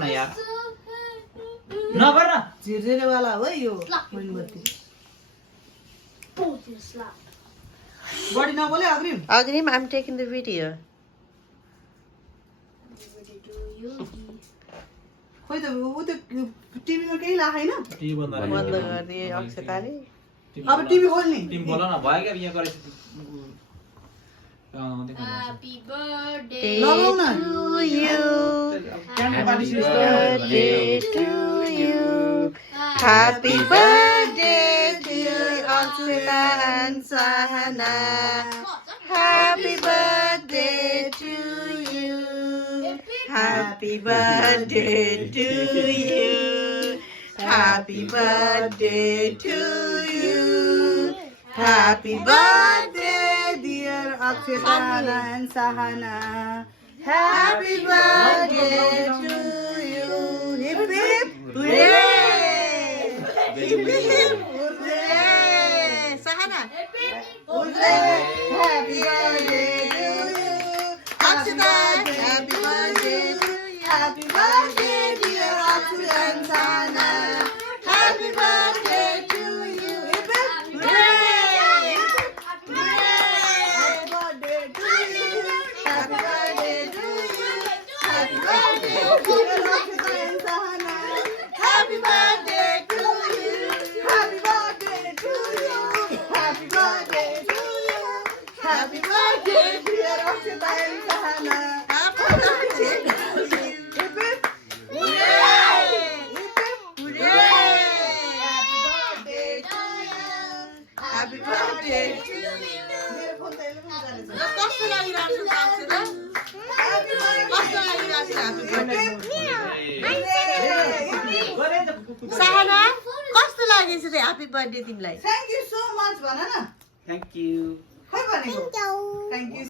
न यार नगर न झिर्झिरे वाला हो यो मोमबत्ती बडी नबोले अग्रिम Agrim, I'm taking the video. खोइ त उ त टिभीमा केही राखेन टिभी बन्द बन्द गरिदिए अक्षताले। अब टिभी खोल्ने टिम बोल न भयो क्या यहाँ गरेछ Happy birthday लगाउ न To you, birthday to you. Happy birthday to Akshita and Sahana. Happy birthday to you. Happy birthday to you. Happy birthday to you. Happy birthday, dear Akshita and Sahana. Happy birthday to you. Hip hip hooray! Hip hip hooray! Sahana. Hooray! Happy birthday to you. Akshita, happy birthday to you. Happy birthday, dear Akshita and Sahana. Happy birthday to you. Hip hip hooray! Happy birthday to you. Happy birthday to you. Happy birthday, dear Akshita and Sahana. Happy birthday to you. Happy birthday to you. Happy birthday to you. Happy birthday, dear Akshita and Sahana. Happy birthday to you. Hip hip hooray! Hip hip hooray! Happy birthday to you. Happy birthday to you. मेरो phone त यसले जान्छ कस्तो लागिरहेको छ अक्षता कस्तो लागिरहेको छ Sahana, कस्तो लागेछ रे ह्यापी बर्थडे तिमीलाई थ्याङ्क यू सो मच भन न थ्याङ्क यू खै भनेको थ्याङ्क यू